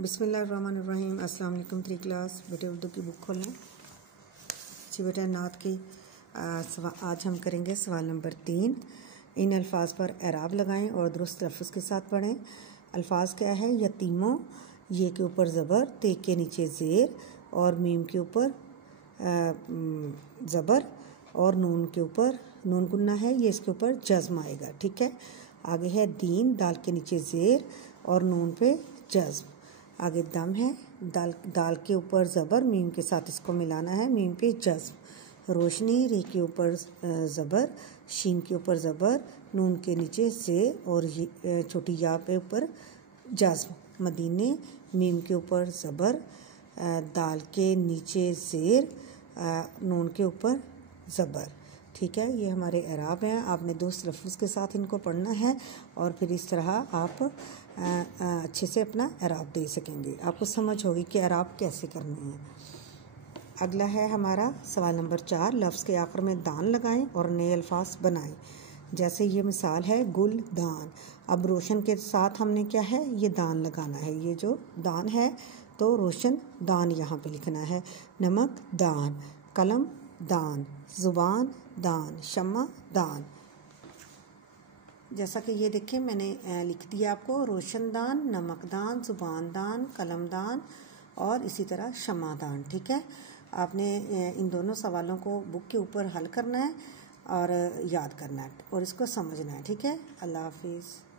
बिस्मिल्लाहिर्रहमानिर्रहीम। अस्सलाम वालेकुम। 3 क्लास बेटे उर्दू की बुक खोलें। जी बेटा नात की आज हम करेंगे सवाल नंबर 3। इन अल्फाज पर एराब लगाएं और दुरुस्त लफ्ज़ के साथ पढ़ें। अल्फाज क्या है? यतीमों, ये के ऊपर ज़बर, ते के नीचे ज़ेर और मीम के ऊपर ज़बर और नून के ऊपर नून गुन्ना है, ये इसके ऊपर जज़्म आएगा। ठीक है। आगे है दीन, दाल के नीचे ज़ेर और नून पे जज़्म। आगे दम है, दाल के ऊपर ज़बर, मीम के साथ इसको मिलाना है, मीम पे जज़्म। रोशनी, रे के ऊपर ज़बर, शीन के ऊपर ज़बर, नून के नीचे ज़ेर और छोटी या पे ऊपर जज़्म। मदीने, मीम के ऊपर ज़बर, दाल के नीचे ज़ेर, नून के ऊपर ज़बर। ठीक है। ये हमारे एराब हैं। आपने दोस्त लफ्ज़ के साथ इनको पढ़ना है और फिर इस तरह आप अच्छे से अपना एराब दे सकेंगे। आपको समझ होगी कि एराब कैसे करने हैं। अगला है हमारा सवाल नंबर 4। लफ्ज़ के आखिर में दान लगाएं और नए अल्फाज बनाएं। जैसे ये मिसाल है गुल दान। अब रोशन के साथ हमने क्या है, ये दान लगाना है। ये जो दान है तो रोशन दान यहाँ पे लिखना है। नमक दान, कलम दान, ज़ुबान दान, शम्मा दान। जैसा कि ये देखें मैंने लिख दिया आपको, रोशनदान, नमकदान, ज़ुबानदान, कलमदान और इसी तरह शम्मादान। ठीक है। आपने इन दोनों सवालों को बुक के ऊपर हल करना है और याद करना है और इसको समझना है। ठीक है। अल्लाह हाफिज़।